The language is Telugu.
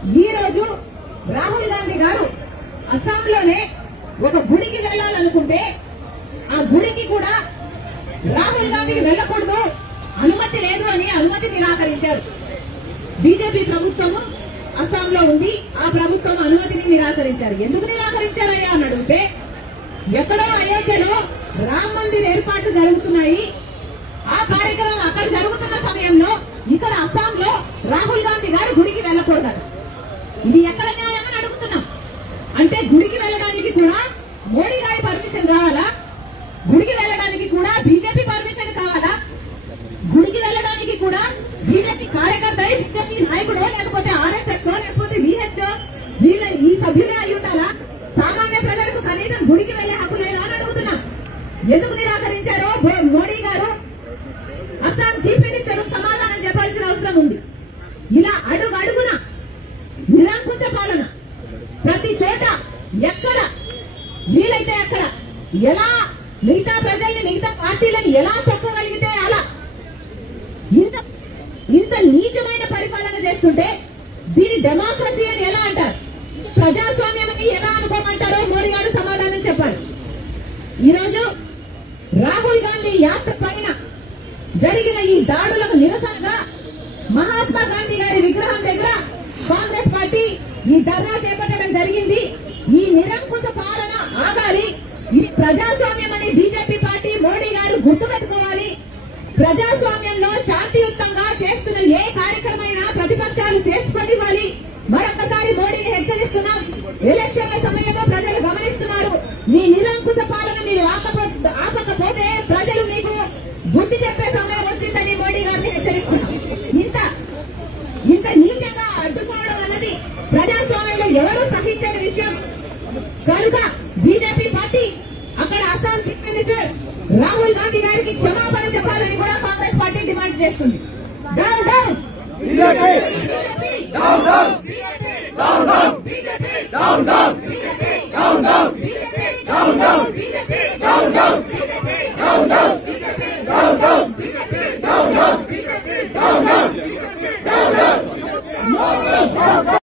ఈ రోజు రాహుల్ గాంధీ గారు అస్సాంలోనే ఒక గుడికి వెళ్లాలనుకుంటే ఆ గుడికి కూడా రాహుల్ గాంధీకి వెళ్లకూడదు, అనుమతి లేదు అని అనుమతి నిరాకరించారు. బీజేపీ ప్రభుత్వము అస్సాంలో ఉంది, ఆ ప్రభుత్వం అనుమతిని నిరాకరించారు. ఎందుకు నిరాకరించారయ్యా అని అడిగితే, ఎక్కడో అయోధ్యలో రామ్ మందిర్ ఏర్పాట్లు జరుగుతున్నాయి, ఆ కార్యక్రమం అక్కడ జరుగుతున్న సమయంలో ఇక్కడ అస్సాంలో రాహుల్ గాంధీ గారు గుడికి వెళ్లకూడదు. ఇది ఎక్కడ న్యాయమని అడుగుతున్నాం. అంటే గుడికి వెళ్ళడానికి కూడా మోడీ గారి పర్మిషన్ కావాలా? గుడికి వెళ్ళడానికి కూడా బీజేపీ పర్మిషన్ కావాలా? గుడికి వెళ్ళడానికి కూడా బీజేపీ కార్యకర్త, బీజేపీ నాయకుడు, లేకపోతే ఆర్ఎస్ఎస్ లేకపోతే విహెచ్ వీళ్ళ ఈ సభ్యులే అయి ఉంటారా? సామాన్య ప్రజలకు కనీసం గుడికి వెళ్లే హక్కు లేదా అని అడుగుతున్నాం. ఎందుకు నిరాకరించారో మోడీ గారు, అస్సాం చీఫ్ మినిస్టర్ సమాధానం చెప్పాల్సిన అవసరం ఉంది. ఇలా అడుగున నిరంకుశ పాలన, ప్రతి చోట ఎక్కడ వీలైతే అక్కడ ఎలా మిగతా ప్రజల్ని, మిగతా పార్టీలను ఎలా తొక్కగలిగితే అలా ఇంత నీచమైన పరిపాలన చేస్తుంటే దీని డెమోక్రసీ అని ఎలా అంటారు? ప్రజాస్వామ్యం అని ఎలా అనుకోమంటారో మోడీ గారు సమాధానం చెప్పాలి. ఈరోజు రాహుల్ గాంధీ యాత్ర పైన జరిగిన ఈ దాడులకు నిరసనగా మహాత్మా గాంధీ గారి విగ్రహం దగ్గర కాంగ్రెస్ పార్టీ ఈ ధర్నా చేపట్టడం జరిగింది. ఈ నిరంకుశ పాలన ఆగాలి. ఇది ప్రజాస్వామ్యం అని బీజేపీ పార్టీ, మోడీ గారు గుర్తుపెట్టుకోవాలి. ప్రజాస్వామ్యంలో శాంతియుతంగా చేస్తున్న ఏ కార్యక్రమైనా ప్రతిపక్షాలు చేసుకోనివ్వాలి. మరొకసారి మోడీని హెచ్చరిస్తున్నాం. ఎలక్షన్ల సమయంలో ప్రజలు గమనిస్తున్నారు. మీ నిరంకుశ పాలన మీరు ఆపకపోతే ప్రజలు మీకు బుద్ధి చెప్పే సమయం వచ్చిందని మోడీ గారిని హెచ్చరిస్తున్నాం. ఇంత నీచంగా అడ్డుకోవడం అన్నది ప్రజాస్వామ్యంలో ఎవరూ సహించని విషయం. కనుక బీజేపీ పార్టీ అక్కడ అస్సాం చీఫ్ మినిస్టర్ రాహుల్ గాంధీ గారికి క్షమాపణ చెప్పాలని కూడా కాంగ్రెస్ పార్టీ డిమాండ్ చేస్తుంది. Down down BJP, down down BJP, down down BJP, down down